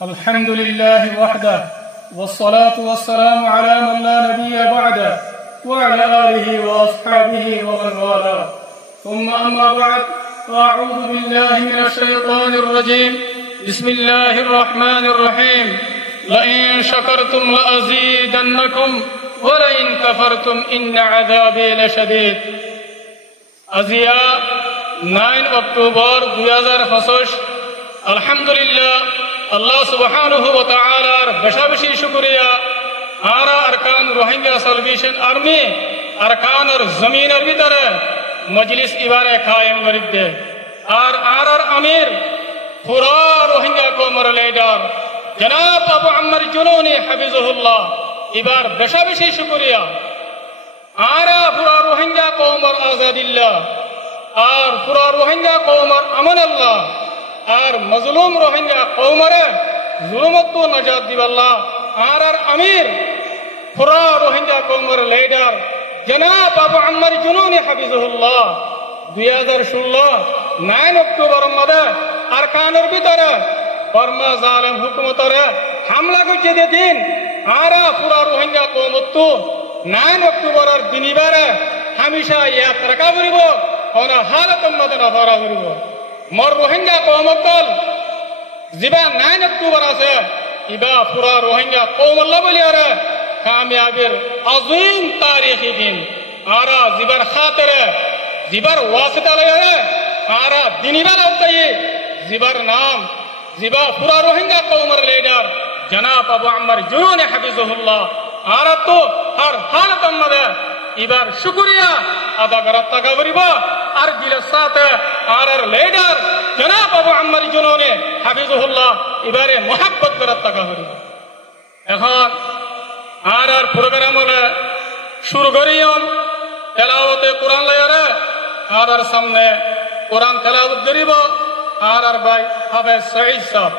الحمد لله وحده والصلاة والسلام على من لا نبي بعده وعلى آله وأصحابه ومن والاه ثم أما بعد فأعوذ بالله من الشيطان الرجيم بسم الله الرحمن الرحيم لئن شكرتم لأزيدنكم ولئن كفرتم إن عذابي لشديد আজিয়া 9 October 2025 আলহামদুলিল্লাহ আল্লাহ সুবহানাহু ওয়া তাআলার বেশি শুকরিয়া আর আরকান রোহিঙ্গা সালভেশন আর্মি আরকানের জমিনের ভিতরে মজলিস ইবারে কায়েম করিতে আর আমির পুরা রোহিঙ্গা কওমের লিডার জনাব আবু আম্মার জুনুনি হাফিজাহুল্লাহ এবার বেশি শুকরিয়া আর পুরা রোহিঙ্গা কওমের আজাদিল্লাহ আর পুরা রোহিঙ্গা কওমের আমান আল্লাহ আর মজলুম রোহিঙ্গা কওমের জুলুমত নাজাত দিবাল্লাহ আর আমির পুরা রোহিঙ্গা কওমের লিডার জনাব আবু আম্মার জুনুনি হাফিজাহুল্লাহ 2016 9 অক্টোবর মধ্যে আরকানের ভিতরে বর্মা জালেম হুকুমতের হামলা করছে দিন আর পুরা রোহিঙ্গা কওমত 9 অক্টোবরের দিনিবারে হামেশা ইয়াদ রাখা করিব কোন হালতের মধ্যে নফরা করিব মর রোহিঙ্গা কওমকল জিবা 9 অক্টোবর আছে ইবা পুরা রোহিঙ্গা কওমল্লা বলিয়ারে কামিয়াবির আযীম তারিখি দিন আর জিবার খাতিরে জিবার ওয়াসিতা লয়ারে আর দিনিবার আওতায়ে জিবার নাম জিবা পুরা রোহিঙ্গা কওমের লিডার জনাব আবু আম্মার জুনুনি হাফিজাহুল্লাহ আর তো হর হালতের মধ্যে এবার শুকরিয়া আদা করার টাকা করিব আর দিলের সাথে আর লিডার জনাব আবু আম্মার জুনুনি হাফিজাহুল্লাহ এবারে মোহাব্বত করার টাকা করিব এখন আর প্রোগ্রাম হলে শুরু করিয়ম তেলাওয়াতে কোরআন লয়ারে আর সামনে কোরআন তেলাওয়াত করিব আর ভাই হাফেজ সঈদ সাহেব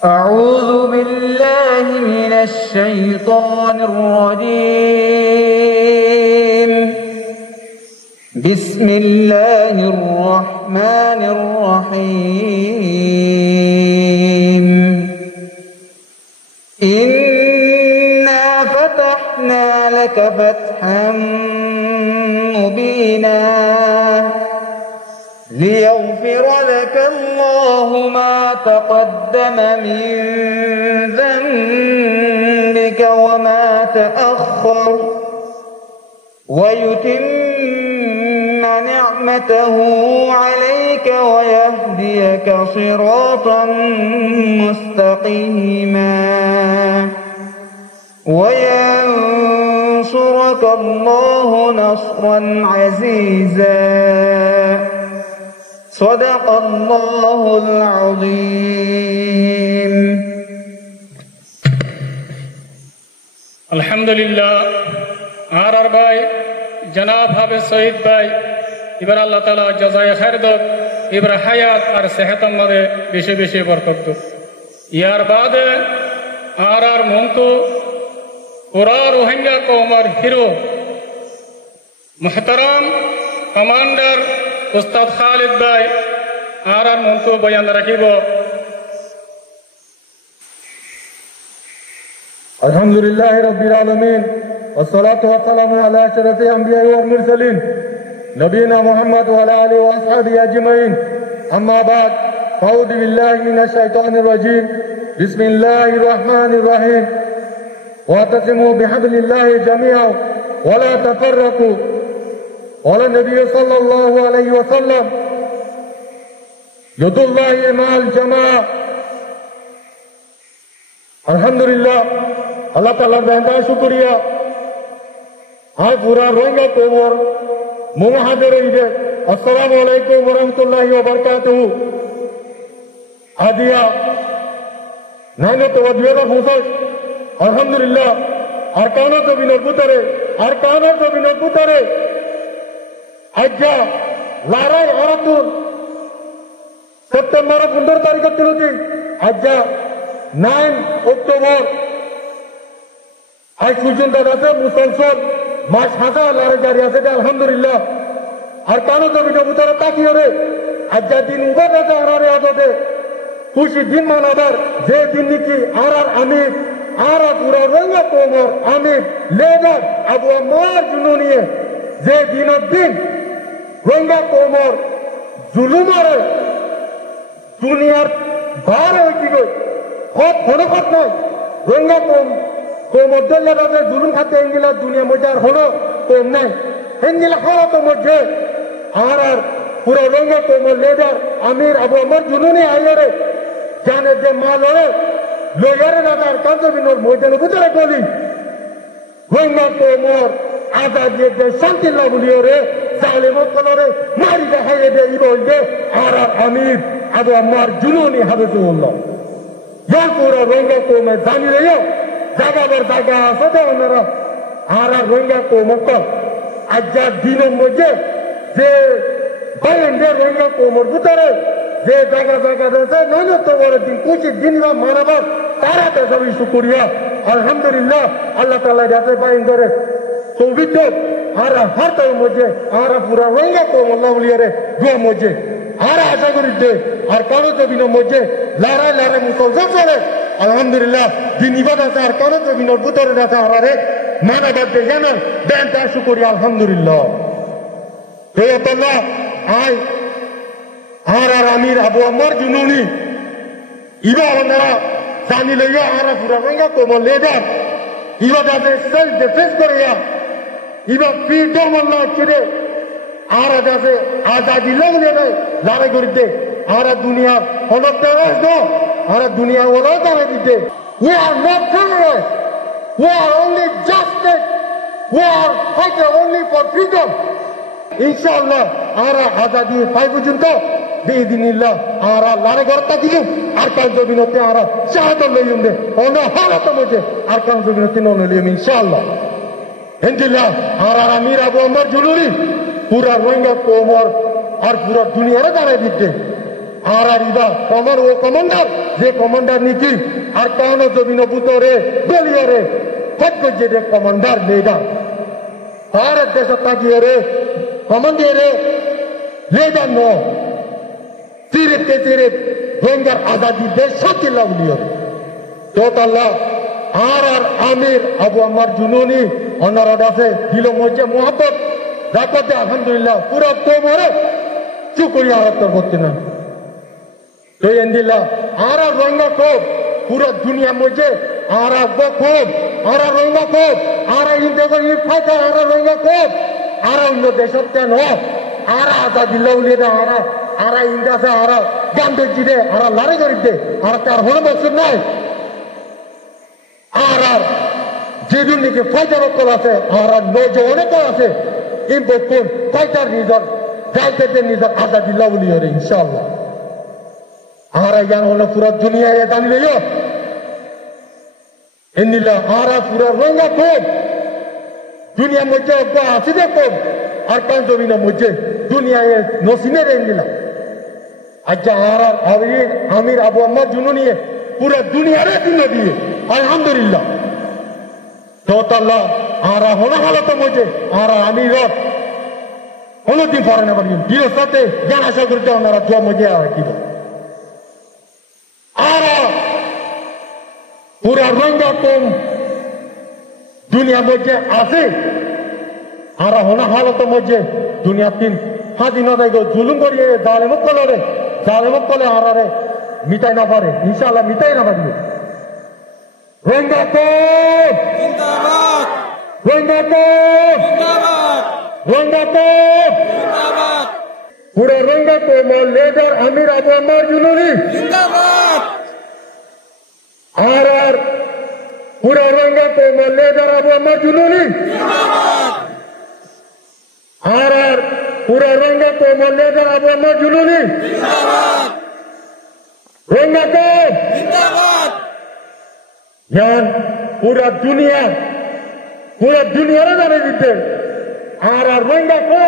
أعوذ بالله من الشيطان الرجيم بسم الله الرحمن الرحيم إنا فتحنا لك فتحا مبينا ليغفر لك الله ما تقدم من ذنبك وما تأخر ويتم نعمته عليك ويهديك صراطا مستقيما وينصرك الله نصرا عزيزا صدق الله العظيم আলহামদুলিল্লাহ আর ভাই জনাব হাফেজ শহীদ ভাই এবার আল্লাহ তাআলা জাযায়ে খায়ের দাও এবার হায়াত আর সেহতের মধ্যে বেশি বরকত দাও ইয়ার বাদে আর মন্তু পুরা রোহিঙ্গা কওমের হিরো মুহতারাম কমান্ডার উস্তাদ খালিদ ভাই আর মন্তু বয়ান রাখিব আলহামদুলিল্লাহ রাব্বিল আলামিন والصلاه والسلام على اشرف الانبياء والمرسلين نبينا محمد وعلى اله واصحابه اجمعين اما بعد فاعوذ بالله من الشيطان الرجيم بسم الله الرحمن الرحيم واعتصموا بحبل الله جميعا ولا تفرقوا قال النبي صلى الله عليه وسلم يد الله مع الجماعة الحمد لله اللہ تعالیٰ بہندہ شکریہ آج پورا روئنگا کومر ممحاضر عیدے السلام علیکم ورحمۃ اللہ وبرکاتہ آدیا نائنو توجیہ فوسش الحمدللہ ارکانوں کو بھی نربوترے আজ্ঞা লারাই অরাতুন সেপ্টেম্বর 15 তারিখে তুলছি আজ্ঞা 9 অক্টোবর আজ পর্যন্ত আছে মুসলসল মাস হাজার লড়াই জারি আছে আলহামদুলিল্লাহ আর কানো জমিনে ভিতরে তাকিয়ে রে আজ যা দিন উগত আছে আরারে আদতে খুশি দিন মানাবার যে দিন নাকি আর আমির আর পুরা রঙ্গা কোমর আমির লেদার আবু আম্মার জুনুনিয়ে যে দিনের দিন রঙ্গা কোমর জুলুমারে দুনিয়ার ভার হয়েছিল খত হলো খত নয় রঙ্গা কোমর দল্লার জুলুম খাতে এঙ্গিলা দুনিয়া মধ্যে আর হলো কম নাই হেঙ্গিলা হালতের মধ্যে আর পুরা রঙ্গা কোমর লেদার আমির আবু আম্মার জুনুনি আইয়ারে জানে যে মা লড়ে লইয়ারে দাদার কান্তবিনোর ময়দানে ভিতরে গলি রঙ্গা কোমর আজাদিয়ে দে শান্তি লাগুলিও রে জালেমত কলরে মারি দেখাইয়ে দে ইবল দে আর আমির আবু আম্মার জুনুনি হাবিবুল্লাহ ইয়ার পুরো রঙ্গা কোমে জানি রে জাগাবার জায়গা আছে তো ওনারা আর রঙ্গা কোমক আজ্জা দিনের মধ্যে যে বাইরে রঙ্গা কোমর ভিতরে যে জায়গা জায়গা রয়েছে নয় তো বড় দিন কুচির দিন বা মানাবার তারা তো সবই শুকুরিয়া আলহামদুলিল্লাহ আল্লাহ তাআলা যাতে বাইরে পবিত্র আর হাতের মধ্যে আর পুরা রঙ্গা কোমর লাউলিয়ারে দুয়া মধ্যে আর আশা করি দে আর কারো জমিনের মধ্যে লড়াই লড়াই মুসলমান চলে আলহামদুলিল্লাহ দিন ইবাদ আছে আর কারো জমিনের ভিতরে আছে আরে মানাবার যে জানান দেন তা শুকুরি আলহামদুলিল্লাহ হে আল্লাহ আয় আর আমির আবু আম্মার জুনুনি ইবা ওনারা জানি লইয়া আর পুরা রঙ্গা কোমর লেদার ইবা যাতে সেলফ ডিফেন্স করিয়া ইবা ফ্রিডম আল্লাহ ছেড়ে আর যাতে আজাদি লাগলে নাই লড়াই করিতে আর দুনিয়ার হলতে আর দুনিয়া ওরা জানে দিতে we are not terrorists we are only justice we are fighting only for freedom ইনশাআল্লাহ আর আজাদি পাই পর্যন্ত বেদিনিল্লাহ আর লড়াই করতে দিলু আর কাল জমিনতে আর শাহাদত লইম দে অন্য হালত মধ্যে আর কাল জমিনতে ন লইম ইনশাআল্লাহ ইনশাআল্লাহ আর আমির আবু আম্মার জুলুরি পুরা রঙ্গা কোমর আর পুরা দুনিয়ারে দাঁড়াই দিতে আর ইবা কমর ও কমান্ডার যে কমান্ডার নিকি আর কানো জমিন বুতরে দলিয়রে কত যে কমান্ডার লেডার আর দেশ তাকিয়ে রে কমান্ডারে লেডার নো সিরিতে সিরিত রঙ্গার আজাদি দেশ শান্তি লাউলিও তো আল্লাহ আর আমির আবু আম্মার জুনুনি অনারদ আছে দিল মধ্যে মোহাম্মত রাখতে আলহামদুলিল্লাহ পুরা কোমরে চুকুরি আরত করতে না তো এন্দিল্লাহ আর রঙ্গা কোপ পুরা দুনিয়া মধ্যে আর কোপ আর রঙ্গা কোপ আর ইন্ডিয়া ই ফাইটা আর রঙ্গা কোপ আর অন্য দেশত কেন আর আজাদি লাউলিয়ে আর ইন্ডিয়াতে আর গান্ধীজি রে আর লড়াই করিতে আর তার হলো মকসুদ নাই আর যেদিন নাকি ফাইটার কল আছে আর নজওয়ানে কল আছে এই বকুন ফাইটার নিজর যাইতে নিজর আজাদি লাউলিয়ে রে ইনশাআল্লাহ আর ইয়ান হলো পুরা দুনিয়া এ জানি লইও এন্দিলা আর পুরা রঙ্গা কোপ দুনিয়া মধ্যে আছে দেখো আর কান জমিনের মধ্যে দুনিয়া এ নসিনে এন্দিলা আচ্ছা আর আমির আবু আম্মার জুনুনি পুরা দুনিয়ারে দিন দিয়ে আলহামদুলিল্লাহ তো আল্লাহ আর হলো হালত মধ্যে আর আমির কোনদিন পরে না পারি দিনের সাথে জ্ঞান আশা করতে ওনারা দোয়া মধ্যে রাখিব আর পুরা রঙ্গা কম দুনিয়ার মধ্যে আছে আর হলো হালত মধ্যে দুনিয়া তিন স্বাধীনতায় জুলুম করিয়ে জালেমত কলে আরে মিটাই না পারে ইনশাআল্লাহ মিটাই না পারবে রঙ্গা কোপ জিন্দাবাদ রঙ্গা কোপ জিন্দাবাদ রঙ্গা কোপ জিন্দাবাদ পুরা রঙ্গা কোপ লেদার আমির আবু আম্মার জুনুনি জিন্দাবাদ আর পুরা রঙ্গা কোপ লেদার আবু আম্মার জুনুনি জিন্দাবাদ আর পুরা রঙ্গা কোপ লেদার আবু আম্মার জুনুনি জিন্দাবাদ রঙ্গা কোপ জিন্দাবাদ यान पूरा दुनिया दाने दिते और रंगा को